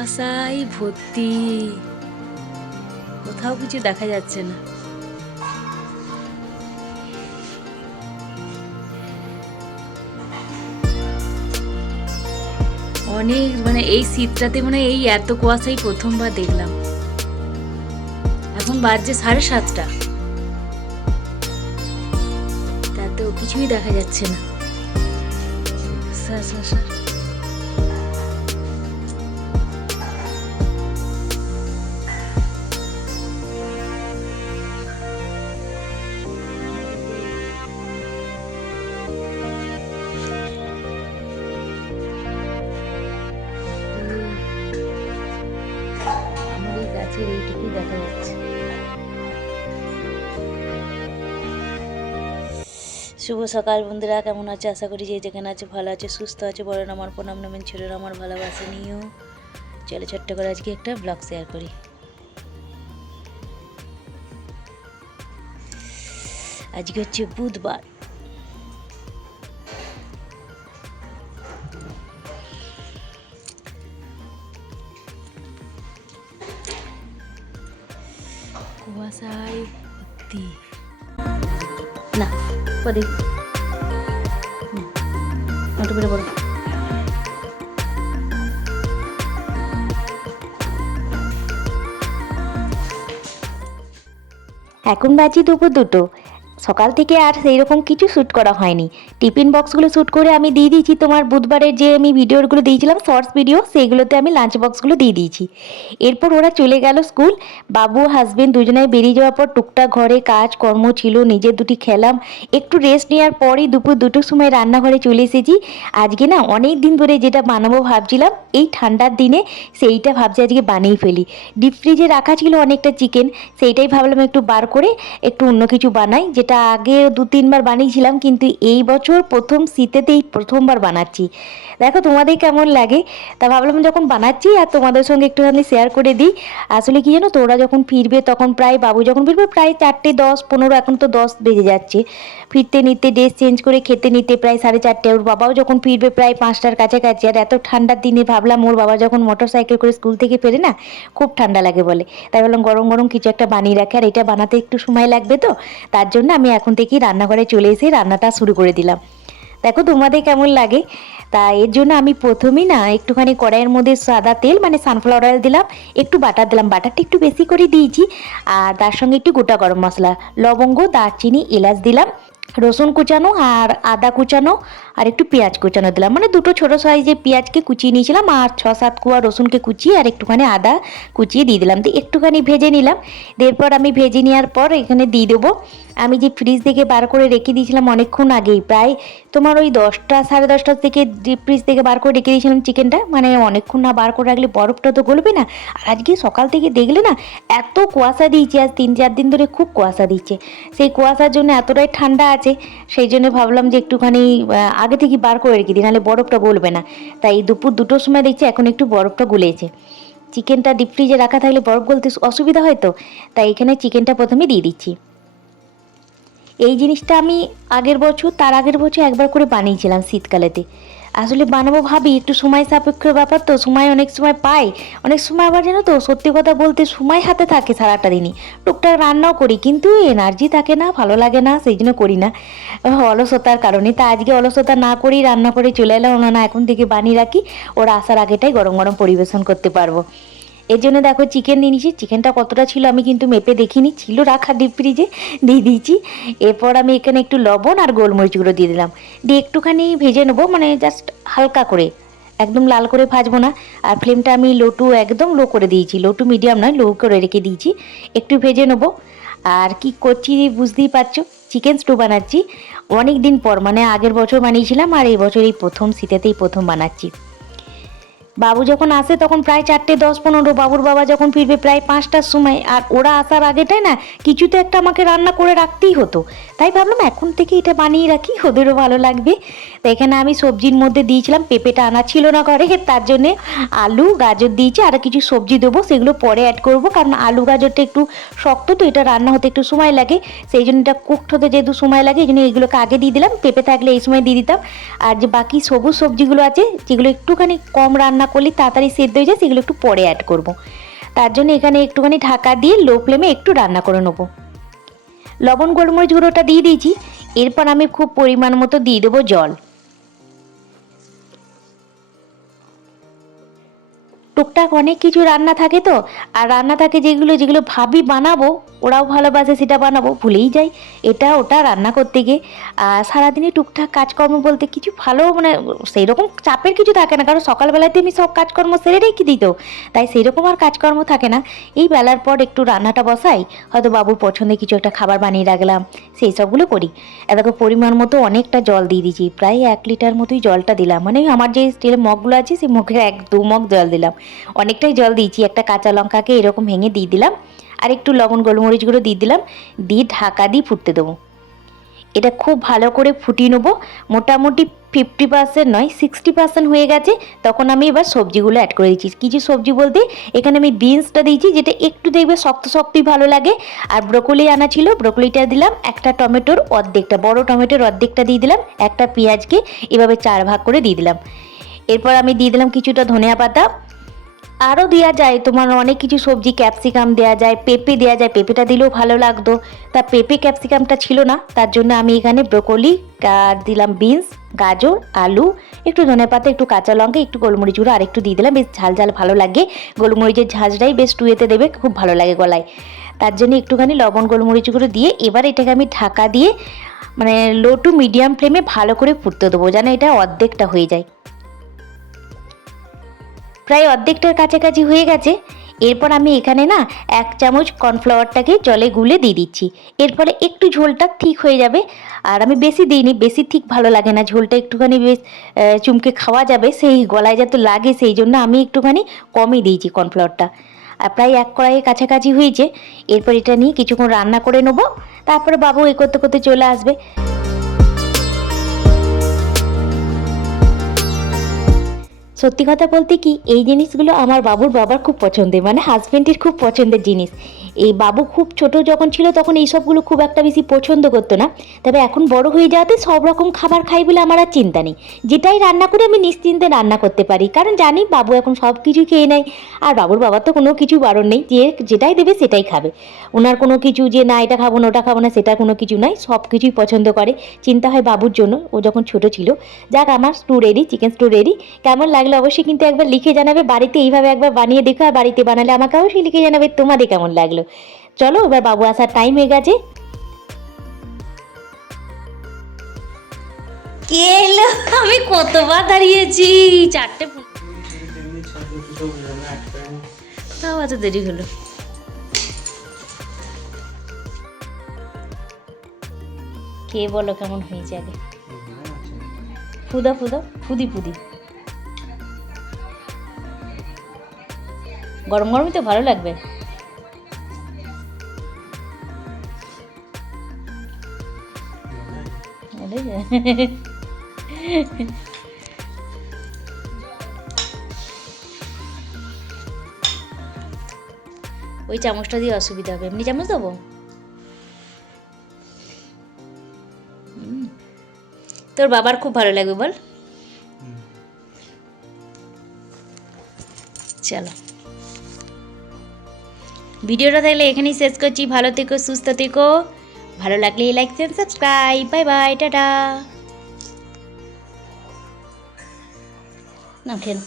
কুয়াশায় ভর্তি, কোথাও কিছু দেখা যাচ্ছে না। অনেক এই শীতটাতে এই এত কুয়াশাই প্রথমবার দেখলাম। এখন বাজছে 7:30, তাতেও কিছুই দেখা যাচ্ছে না। আমাদের গাছের এইটুকুই দেখা যাচ্ছে। শুভ সকাল বন্ধুরা, কেমন আছে? আশা করি যে যেখানে আছে ভালো আছে, সুস্থ আছে। বড় আমার প্রণাম নেবেন, ছোট আমার ভালোবাসা নিয়েও চলে ছোট্ট করে আজকে একটা ব্লগ শেয়ার করি। আজকে হচ্ছে বুধবার। কুয়াশায় ভর্তি। না কদি একটু বেড়ে বলো। এখন বাজি দুপুর 2টো। সকাল থেকে আর সেই রকম কিছু শ্যুট করা হয়নি। টিফিন বক্সগুলো শ্যুট করে আমি দিয়ে দিয়েছি। তোমার বুধবারের যে আমি ভিডিওগুলো দিয়েছিলাম শর্টস ভিডিও, সেইগুলোতে আমি লাঞ্চ বক্সগুলো দিয়ে দিয়েছি। এরপর ওরা চলে গেল স্কুল। বাবু হাজবেন্ড দুজনেই বেরিয়ে যাওয়ার পর টুকটাক ঘরে কাজ কর্ম ছিল, নিজের দুটি খেলাম, একটু রেস্ট নেওয়ার পরই দুপুর 2টোর সময় রান্নাঘরে চলে এসেছি। আজকে না অনেক দিন ধরে যেটা বানাবো ভাবছিলাম এই ঠান্ডার দিনে, সেইটা ভাবছি আজকে বানিয়ে ফেলি। ডিপ ফ্রিজে রাখা ছিল অনেকটা চিকেন, সেইটাই ভাবলাম একটু বার করে একটু অন্য কিছু বানাই, যেটা আগে 2-3বার বানিয়েছিলাম, কিন্তু এই বছর প্রথম শীতেতেই প্রথমবার বানাচ্ছি। দেখো তোমাদের কেমন লাগে, তা ভাবলাম যখন বানাচ্ছি আর তোমাদের সঙ্গে একটুখানি শেয়ার করে দিই। আসলে কি জানো তো, ওরা যখন ফিরবে তখন প্রায়, বাবু যখন ফিরবে প্রায় 4:10-15, এখন তো 10 বেজে যাচ্ছে। ফিরতে নিতে, ড্রেস চেঞ্জ করে খেতে নিতে প্রায় 4:30। ওর বাবাও যখন ফিরবে প্রায় 5টার কাছাকাছি। আর এত ঠান্ডার দিনে ভাবলাম ওর বাবা যখন মোটরসাইকেল করে স্কুল থেকে ফেরে না, খুব ঠান্ডা লাগে বলে, তাই বললাম গরম গরম কিছু একটা বানিয়ে রাখে। আর এটা বানাতে একটু সময় লাগবে, তো তার জন্য আমি এখন থেকেই রান্নাঘরে চলে এসে রান্নাটা শুরু করে দিলাম। দেখো তোমাদের কেমন লাগে। তা এর জন্য আমি প্রথমেই না একটুখানি কড়াইয়ের মধ্যে সাদা তেল সানফ্লাওয়ার অয়েল দিলাম, একটু বাটার দিলাম, বাটারটা একটু বেশি করে দিয়েছি। আর তার সঙ্গে একটু গোটা গরম মশলা, লবঙ্গ, দারচিনি, এলাচ দিলাম, রসুন কুচানো আর আদা কুচানো, আর একটু পেঁয়াজ কুচানো দিলাম। 2টো ছোটো সাইজে পেঁয়াজকে কুচিয়ে নিয়েছিলাম, আর 6-7 কোয়া রসুনকে কুচিয়ে আর একটুখানি আদা কুচিয়ে দিয়ে দিলাম। দিয়ে একটুখানি ভেজে নিলাম। এরপর আমি ভেজে নেওয়ার পর এখানে দিয়ে দেবো, আমি যে ফ্রিজ থেকে বার করে রেখে দিয়েছিলাম অনেকক্ষণ আগেই, প্রায় তোমার ওই 10টা 10:30 থেকে ডিপ ফ্রিজ থেকে বার করে রেখে দিয়েছিলাম চিকেনটা। অনেকক্ষণ না বার করে রাখলে বরফটা তো গলবে না। আর আজকে সকাল থেকে দেখলে না এত কুয়াশা দিয়েছে, আজ 3-4 দিন ধরে খুব কুয়াশা দিচ্ছে। সেই কুয়াশার জন্য এতটাই ঠান্ডা আছে, সেই জন্য ভাবলাম যে একটুখানি আগে থেকে বার করে রেখে দিই, নাহলে বরফটা গলবে না। তাই দুপুর 2টোর সময় দেখছি এখন একটু বরফটা গলেছে। চিকেনটা ডিপ ফ্রিজে রাখা থাকলে বরফ গলতে অসুবিধা হয়, তো তাই এখানে চিকেনটা প্রথমে দিয়ে দিচ্ছি। এই জিনিসটা আমি আগের বছর, তার আগের বছর একবার করে বানিয়েছিলাম শীতকালেতে। আসলে বানাবো ভাবি, একটু সময় সাপেক্ষের ব্যাপার, তো সময় অনেক সময় পাই, অনেক সময় আবার জানো তো সত্যি কথা বলতে সময় হাতে থাকে সারাটা দিনই, টুকটাক রান্নাও করি, কিন্তু এনার্জি থাকে না, ভালো লাগে না, সেই জন্য করি না, অলসতার কারণে। তা আজকে অলসতা না করেই রান্না করে চলে এলাম, না এখন থেকে বানিয়ে রাখি, ওরা আসার আগেটাই গরম গরম পরিবেশন করতে পারবো। এর জন্য দেখো চিকেন নিয়ে নিয়েছি। চিকেনটা কতটা ছিল আমি কিন্তু মেপে দেখিনি, ছিল রাখা ডিপ ফ্রিজে, দিয়ে দিয়েছি। এরপর আমি এখানে একটু লবণ আর গোলমরিচ গুঁড়ো দিয়ে দিলাম, দিয়ে একটুখানি ভেজে নেবো, জাস্ট হালকা করে, একদম লাল করে ভাজবো না। আর ফ্লেমটা আমি একদম লো করে দিয়েছি, লো টু মিডিয়াম নয়, লো করে রেখে দিয়েছি, একটু ভেজে নেবো। আর কি করছি বুঝতেই পারছো, চিকেন স্টু বানাচ্ছি। অনেক দিন পর, আগের বছর বানিয়েছিলাম, আর এই বছর এই প্রথম শীতেতেই প্রথম বানাচ্ছি। বাবু যখন আসে তখন প্রায় 4:10-15, বাবুর বাবা যখন ফিরবে প্রায় 5টার সময়। আর ওরা আসার আগেটাই না কিছু তো একটা আমাকে রান্না করে রাখতেই হতো, তাই ভাবলাম এখন থেকে এটা বানিয়ে রাখি, ওদেরও ভালো লাগবে। তো এখানে আমি সবজির মধ্যে দিয়েছিলাম, পেঁপেটা আনা ছিল না ঘরে, তার জন্যে আলু গাজর দিয়েছি, আর কিছু সবজি দেবো, সেগুলো পরে অ্যাড করব, কারণ আলু গাজরটা একটু শক্ত, তো এটা রান্না হতে একটু সময় লাগে, সেই জন্য এটা কুকড হতে যেহেতু সময় লাগে, এই জন্য এগুলোকে আগে দিয়ে দিলাম। পেঁপে থাকলে এই সময় দিয়ে দিতাম। আর যে বাকি সবুজ সবজিগুলো আছে, যেগুলো একটুখানি কম রান্না করলে তাড়াতাড়ি সেদ্ধ হয়ে যায়, সেগুলো একটু পরে অ্যাড করব। তার জন্য এখানে একটুখানি ঢাকা দিয়ে লো ফ্লেমে একটু রান্না করে নেবো। লবণ গোলমরিচ গুঁড়োটা দিয়ে দিয়েছি। এরপর আমি খুব পরিমাণ মতো দিয়ে দেবো জল। টুকটাক অনেক কিছু রান্না থাকে তো, আর রান্না থাকে যেগুলো যেগুলো ভাবি বানাবো, ওরাও ভালোবাসে সেটা বানাবো, ভুলেই যাই এটা ওটা রান্না করতে গিয়ে। আর সারাদিনে টুকটাক কাজকর্ম বলতে কিছু ভালো মানে সেই রকম চাপের কিছু থাকে না, কারণ সকালবেলাতে আমি সব কাজকর্ম সেরে রেখে দিই, তো তাই সেই রকম আর কাজকর্ম থাকে না। এই বেলার পর একটু রান্নাটা বসাই, হয়তো বাবুর পছন্দের কিছু একটা খাবার বানিয়ে রাখলাম, সেই সবগুলো করি। দেখো পরিমাণ মতো অনেকটা জল দিয়ে দিয়েছি, প্রায় 1 লিটার মতোই জলটা দিলাম, মানে আমার যে স্টিলের মগগুলো আছে সেই মগের 1-2 মগ জল দিলাম, অনেকটাই জল দিয়েছি। একটা কাঁচা লঙ্কাকে এরকম ভেঙে দিয়ে দিলাম, আর একটু লবণ গোলমরিচ গুঁড়ো দিয়ে দিলাম, দিয়ে ঢাকা দিয়ে ফুটতে দেবো। এটা খুব ভালো করে ফুটিয়ে নেবো। মোটামুটি 50% নয় 60% হয়ে গেছে, তখন আমি এবার সবজিগুলো অ্যাড করে দিচ্ছি। কিছু সবজি বলতে এখানে আমি বিনসটা দিয়েছি, যেটা একটু দেখবে শক্ত শক্তই ভালো লাগে, আর ব্রোকলি আনা ছিল, ব্রোকলিটা দিলাম, একটা টমেটোর অর্ধেকটা, বড় টমেটোর অর্ধেকটা দিয়ে দিলাম, একটা পেঁয়াজকে এভাবে 4 ভাগ করে দিয়ে দিলাম। এরপর আমি দিয়ে দিলাম কিছুটা ধনিয়া পাতা। আরও দেওয়া যায় তোমার অনেক কিছু সবজি, ক্যাপসিকাম দেওয়া যায়, পেঁপে দেওয়া যায়, পেঁপেটা দিলেও ভালো লাগতো। তা পেঁপে ক্যাপসিকামটা ছিল না, তার জন্য আমি এখানে ব্রোকলি আর দিলাম বিনস, গাজর, আলু, একটু ধনেপাতা, একটু কাঁচা লঙ্কা, একটু গোলমরিচ গুঁড়ো আর একটু দিয়ে দিলাম, বেশ ঝাল ঝাল ভালো লাগে। গোলমরিচের ঝাঁঝটাই বেশ টুয়েতে দেবে, খুব ভালো লাগে গলায়। তার জন্য একটুখানি লবণ গোলমরিচ গুঁড়ো দিয়ে এবার এটাকে আমি ঢাকা দিয়ে মানে লো টু মিডিয়াম ফ্লেমে ভালো করে ফুটতে দেবো, যেন এটা অর্ধেকটা হয়ে যায়। প্রায় অর্ধেকটার কাছাকাছি হয়ে গেছে। এরপর আমি এখানে না 1 চামচ কর্নফ্লাওয়ারটাকে জলে গুলে দিয়ে দিচ্ছি, এর ফলে একটু ঝোলটা ঠিক হয়ে যাবে। আর আমি বেশি দিইনি, বেশি ঠিক ভালো লাগে না, ঝোলটা একটুখানি বেশ চুমকে খাওয়া যাবে, সেই গলায় যাতে লাগে সেই জন্য আমি একটুখানি কমই দিয়েছি কর্নফ্লাওয়ারটা। আর প্রায় 1 কড়াইয়ের কাছাকাছি হয়েছে। এরপর এটা নিয়ে কিছুক্ষণ রান্না করে নেবো, তারপরে বাবু এ করতে করতে চলে আসবে। সত্যি কথা বলতে কি, এই জিনিসগুলো আমার বাবুর বাবার খুব পছন্দের, মানে হাজব্যান্ডের খুব পছন্দের জিনিস। এই বাবু খুব ছোট যখন ছিল তখন এই সবগুলো খুব একটা বেশি পছন্দ করতো না, তবে এখন বড় হয়ে যাওয়াতে সব রকম খাবার খাই বলে আমার আর চিন্তা নেই। যেটাই রান্না করে আমি নিশ্চিন্তে রান্না করতে পারি, কারণ জানি বাবু এখন সব কিছু খেয়ে নেয়। আর বাবুর বাবার তো কোনো কিছু বারণ নেই, যে যেটাই দেবে সেটাই খাবে। ওনার কোনো কিছু যে না এটা খাবো না ওটা খাবো না সেটার কোনো কিছু নাই, সব কিছুই পছন্দ করে। চিন্তা হয় বাবুর জন্য, ও যখন ছোট ছিল। যাক, আমার stew ready, chicken stew ready. কেমন লাগলো অবশ্যই কিন্তু একবার লিখে জানাবে, বাড়িতে এইভাবে একবার বানিয়ে দেখো, আর বাড়িতে বানালে আমাকে অবশ্যই লিখে জানাবে তোমাদের কেমন লাগলো। চলো এবার বাবু আসার টাইম হয়ে গেছে। কে এলো? আমি কতবার দাঁড়িয়েছি, 4টে তাও এত দেরি হলো। কে বলো কেমন হয়েছে আগে? ফুদা ফুদা ফুদি ফুদি, গরম গরমই তো ভালো লাগবে। ওই চামচটা দিয়ে অসুবিধা হবে, এমনি চামচ দেবো। তোর বাবার খুব ভালো লাগবে বল। চলো, ভিডিওটা তাহলে এখানেই শেষ করছি। ভালো থেকো, সুস্থ থেকো, ভালো লাগলে like and subscribe. Bye bye, টাটা। না খেল।